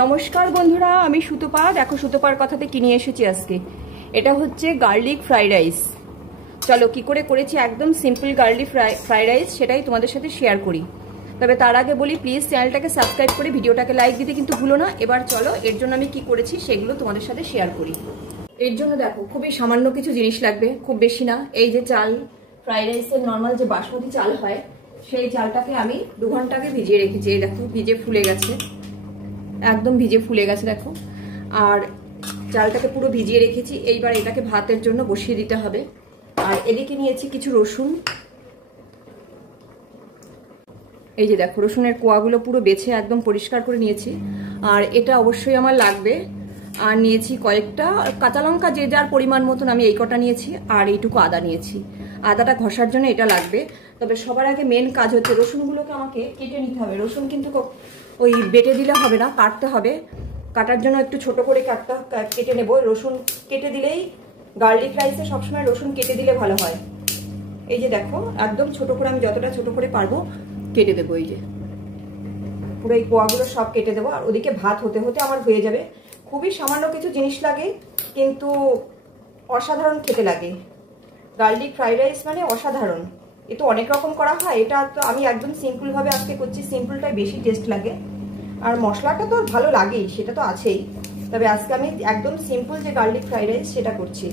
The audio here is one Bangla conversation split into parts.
নমস্কার বন্ধুরা, আমি সুতপা। দেখো সুতপার কথাতে কি নিয়ে এসেছি আজকে। এটা হচ্ছে গার্লিক ফ্রাইড রাইস। চলো কি করে করেছি, একদম সিম্পল গার্লিক ফ্রাইড রাইস, সেটাই তোমাদের সাথে শেয়ার করি। তবে তার আগে বলি, প্লিজ চ্যানেলটাকে সাবস্ক্রাইব করে ভিডিওটাকে লাইক দিতে কিন্তু ভুলো না। এবার চলো এর জন্য আমি কি করেছি সেগুলো তোমাদের সাথে শেয়ার করি। এর জন্য দেখো খুবই সামান্য কিছু জিনিস লাগবে, খুব বেশি না। এই যে চাল, ফ্রাইড রাইসের নর্মাল যে বাসমতি চাল হয়, সেই চালটাকে আমি 2 ঘন্টা আগে ভিজিয়ে রেখেছি। এই দেখো ভিজে ফুলে গেছে, একদম ভিজে ফুলে গেছে দেখো। আর চালটাকে পুরো ভিজিয়ে রেখেছি। এইবার এটাকে ভাতের জন্য বসিয়ে দিতে হবে। আর এদিকে নিয়েছি কিছু রসুন। এই যে দেখো রসুনের কোয়াগুলো পুরো বেছে একদম পরিষ্কার করে নিয়েছি। আর এটা অবশ্যই আমার লাগবে। আর নিয়েছি কয়েকটা কাঁচা লঙ্কা, যে যার পরিমাণ মতন, আমি এই কটা নিয়েছি। আর এইটুকু আদা নিয়েছি, আদাটা ঘষার জন্য এটা লাগবে। তবে সবার আগে মেন কাজ হচ্ছে রসুনগুলোকে আমাকে কেটে নিতে হবে। রসুন কিন্তু ওই বেটে দিলে হবে না, কাটতে হবে। কাটার জন্য একটু ছোট করে কেটে নেব। রসুন কেটে দিলেই গার্লিক রাইসে সবসময় রসুন কেটে দিলে ভালো হয়। এই যে দেখো একদম ছোট করে, আমি যতটা ছোট করে পারবো কেটে দেবো। এই যে পুরো এই কোয়াগুলো সব কেটে দেবো। আর ওদিকে ভাত হতে হতে আমার হয়ে যাবে। খুবই সামান্য কিছু জিনিস লাগে, কিন্তু অসাধারণ খেতে লাগে। গার্লিক ফ্রাইড রাইস মানে অসাধারণ। এ তো অনেক রকম করা হয়, এটা তো আমি একদম সিম্পলভাবে আজকে করছি। সিম্পলটাই বেশি টেস্ট লাগে। আর মশলাটা তো ভালো লাগেই, সেটা তো আছেই। তবে আজকে আমি একদম সিম্পল যে গার্লিক ফ্রাইড রাইস সেটা করছি।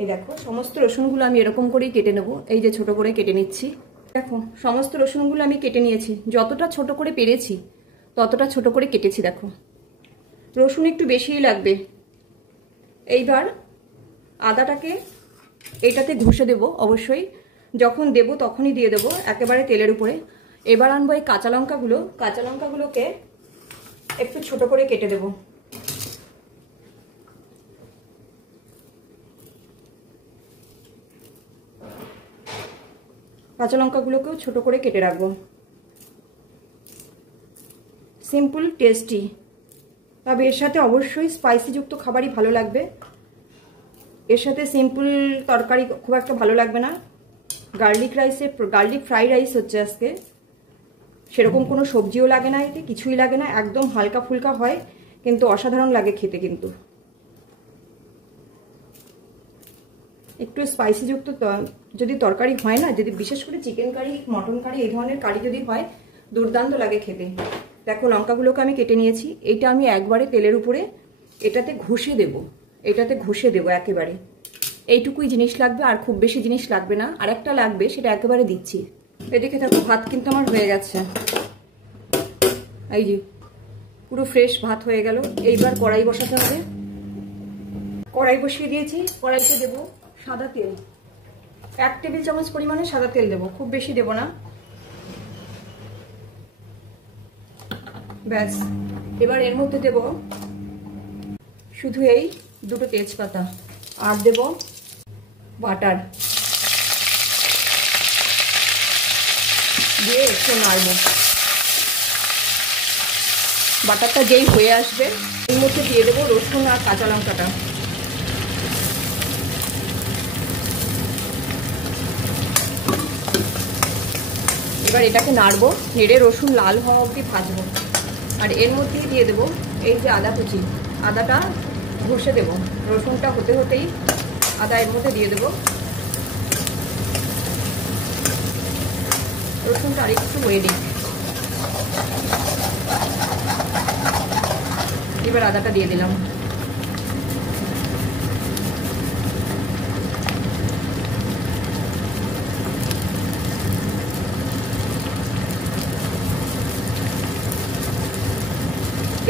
এই দেখো সমস্ত রসুনগুলো আমি এরকম করেই কেটে নেব। এই যে ছোট করে কেটে নিচ্ছি। দেখো সমস্ত রসুনগুলো আমি কেটে নিয়েছি, যতটা ছোট করে পেরেছি ততটা ছোট করে কেটেছি। দেখো রসুন একটু বেশিই লাগবে। এইবার আদাটাকে এইটাতে ঘষে দেব অবশ্যই। যখন দেব তখনই দিয়ে দেব একেবারে তেলের উপরে। এবার আনবো এই কাঁচা লঙ্কাগুলো। কাঁচা লঙ্কাগুলোকে একটু ছোট করে কেটে দেব। কাঁচা লঙ্কাগুলোকেও ছোট করে কেটে রাখবো। সিম্পল টেস্টি, তবে এর সাথে অবশ্যই স্পাইসি যুক্ত খাবারই ভালো লাগবে। এর সাথে সিম্পল তরকারি খুব একটা ভালো লাগবে না। গার্লিক ফ্রাইড রাইস হচ্ছে আজকে। সেরকম কোনো সবজিও লাগে না, এতে কিছুই লাগে না, একদম হালকা ফুলকা হয়, কিন্তু অসাধারণ লাগে খেতে। কিন্তু একটু স্পাইসি যুক্ত যদি তরকারি হয় না, যদি বিশেষ করে চিকেন কারি, মটন কারি, এই ধরনের কারি যদি হয়, দুর্দান্ত লাগে খেতে। দেখো লঙ্কাগুলোকে আমি কেটে নিয়েছি। এইটা আমি একবারে তেলের উপরে এটাতে ঘষে দেব। এটাতে ঘষে দেব একেবারে। এইটুকুই জিনিস লাগবে, আর খুব বেশি জিনিস লাগবে না। আর একটা লাগবে, সেটা একেবারে দিচ্ছি। এদিকে দেখো ভাত কিন্তু আমার হয়ে গেছে। এই যে পুরো ফ্রেশ ভাত হয়ে গেল। এইবার কড়াই বসাতে হবে। কড়াই বসিয়ে দিয়েছি। কড়াইতে দেব সাদা তেল। 1 টেবিল চামচ পরিমাণে সাদা তেল দেব, খুব বেশি দেব না। ব্যাস। এবার এর মধ্যে দেব শুধু এই 2টো তেজপাতা, আর দেব বাটার দিয়ে একটু নাড়ব। বাটারটা যেই হয়ে আসবে এর মধ্যে দিয়ে দেবো রসুন আর কাঁচা লঙ্কাটা। এবার এটাকে নাড়বো, নেড়ে রসুন লাল হওয়া অবধি ভাজবো। আর এর মধ্যেই দিয়ে দেবো এই যে আদা কুচি। আদাটা ঘষে দেবো। রসুনটা হতে হতেই আদা এর মধ্যে দিয়ে দেবো। রসুনটা আরেকটু হয়ে দিই। এবার আদাটা দিয়ে দিলাম।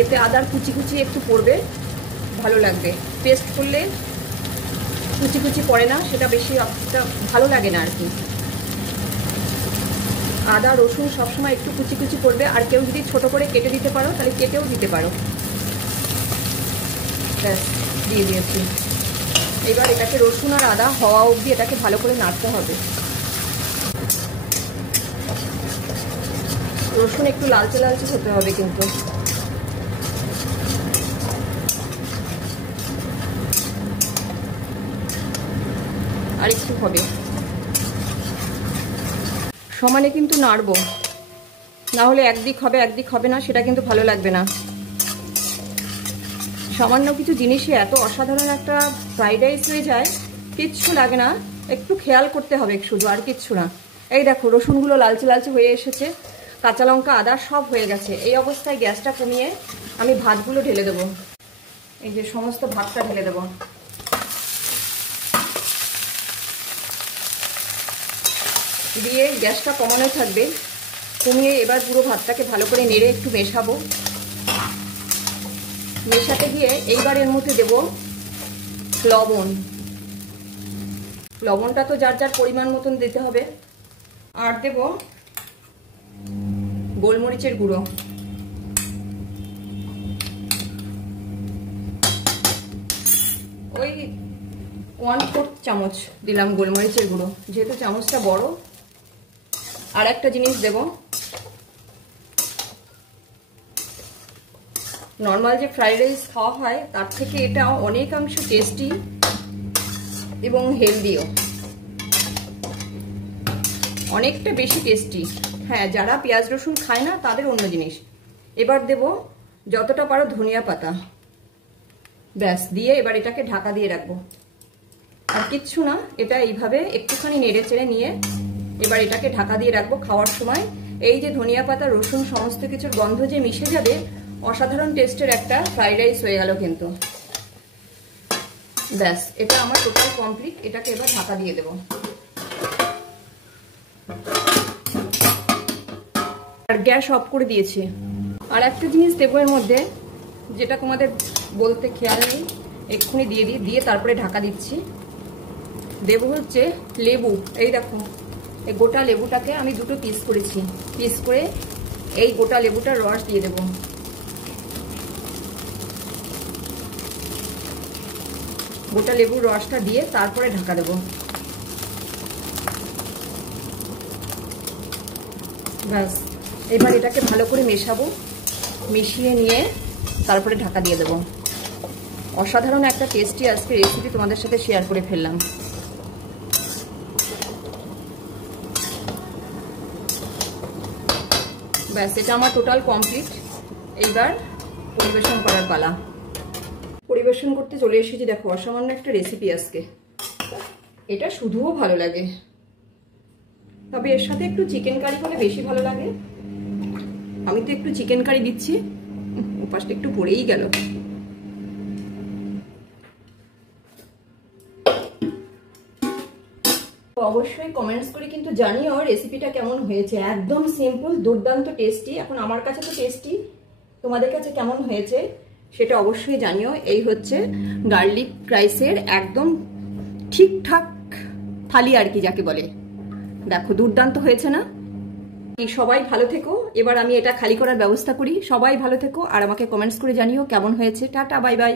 এতে আদার কুচি কুচি একটু পড়বে, ভালো লাগবে। পেস্ট করলে কুচি কুচি পড়ে না, সেটা বেশি ভালো লাগে না আর কি। আদা রসুন সবসময় একটু কুচি কুচি পড়বে। আর কেউ যদি ছোট করে কেটে দিতে পারো তাহলে কেটেও দিতে পারো। ব্যাস দিয়ে দিয়েছি। এবার এটাকে রসুন আর আদা হওয়া অবধি এটাকে ভালো করে নাড়তে হবে। রসুন একটু লালচে লালচে হতে হবে কিন্তু। আর একটু হবে, সমানে কিন্তু নাড়বো। না হলে একদিক হবে না, সেটা কিন্তু ভালো লাগবে না। সামান্য কিছু জিনিসে এত অসাধারণ একটা ফ্রাইড রাইস হয়ে যায়, কিচ্ছু লাগে না, একটু খেয়াল করতে হবে শুধু, আর কিচ্ছু না। এই দেখো রসুনগুলো লালচে লালচে হয়ে এসেছে, কাঁচা লঙ্কা আদা সব হয়ে গেছে। এই অবস্থায় গ্যাসটা কমিয়ে আমি ভাতগুলো ঢেলে দেবো। এই যে সমস্ত ভাতটা ঢেলে দেবো। দিয়ে গ্যাসটা কমানো থাকবে, কমিয়ে এবার পুরো ভাতটাকে ভালো করে নেড়ে একটু মেশাবো। মেশাতে গিয়ে এইবার এর মধ্যে দেব লবণ। লবণটা তো যার যার পরিমাণ মতন দিতে হবে। আর দেব গোলমরিচের গুঁড়ো। ওই 1/4 চামচ দিলাম গোলমরিচের গুঁড়ো, যেহেতু চামচটা বড়। আর একটা জিনিস দেব, নর্মাল যে ফ্রাইড রাইস খাওয়া হয় তার থেকে এটা অনেকাংশ টেস্টি এবং হেলদিও, অনেকটা বেশি টেস্টি। হ্যাঁ, যারা পেঁয়াজ রসুন খায় না তাদের অন্য জিনিস। এবার দেব যতটা পারো ধনিয়া পাতা, ব্যাস। দিয়ে এবার এটাকে ঢাকা দিয়ে রাখবো, আর কিচ্ছু না। এটা এইভাবে একটুখানি নেড়ে চেড়ে নিয়ে এবার এটাকে ঢাকা দিয়ে রাখবো। খাওয়ার সময় এই যে ধনিয়া পাতা রসুন সমস্ত কিছুর গন্ধ যে মিশে যাবে, অসাধারণ টেস্টের একটা ফ্রাইড রাইস হয়ে গেল কিন্তু। ব্যাস, এটা আমার টোটাল কমপ্লিট। এটাকে এবার ঢাকা দিয়ে দেবো। আর গ্যাস অফ করে দিয়েছি। আর একটা জিনিস দেবো এর মধ্যে, যেটা তোমাদের বলতে খেয়াল নেই, এক্ষুনি দিয়ে তারপরে ঢাকা দিচ্ছি। দেবো হচ্ছে লেবু। এই দেখো, এই গোটা লেবুটাকে আমি দুটো পিস করেছি, পিস করে এই গোটা লেবুটার রস দিয়ে দেবো। গোটা লেবুর রসটা দিয়ে তারপরে ঢাকা দেবো। ব্যাস, এবার এটাকে ভালো করে মেশাবো, মিশিয়ে নিয়ে তারপরে ঢাকা দিয়ে দেবো। অসাধারণ একটা টেস্টি আজকে রেসিপি তোমাদের সাথে শেয়ার করে ফেললাম। ব্যাস, এটা আমার টোটাল কমপ্লিট। এইবার পরিবেশন করার পালা। পরিবেশন করতে চলে এসেছি। দেখো, অসামান্য একটা রেসিপি আজকে। এটা শুধুও ভালো লাগে, তবে এর সাথে একটু চিকেন কারি হলে বেশি ভালো লাগে। আমি তো একটু চিকেন কারি দিচ্ছি, ওপাশটা একটু পড়েই গেল। অবশ্যই কমেন্টস করে কিন্তু জানিও রেসিপিটা কেমন হয়েছে। একদম সিম্পল, দুর্দান্ত টেস্টি। এখন আমার কাছে তো টেস্টি, তোমাদের কাছে কেমন হয়েছে সেটা অবশ্যই জানিও। এই হচ্ছে গার্লিক রাইসের একদম ঠিকঠাক থালি আর কি, যাকে বলে। দেখো, দুর্দান্ত হয়েছে না? সবাই ভালো থেকো। এবার আমি এটা খালি করার ব্যবস্থা করি। সবাই ভালো থেকো আর আমাকে কমেন্টস করে জানিও কেমন হয়েছে। Tata, bye bye.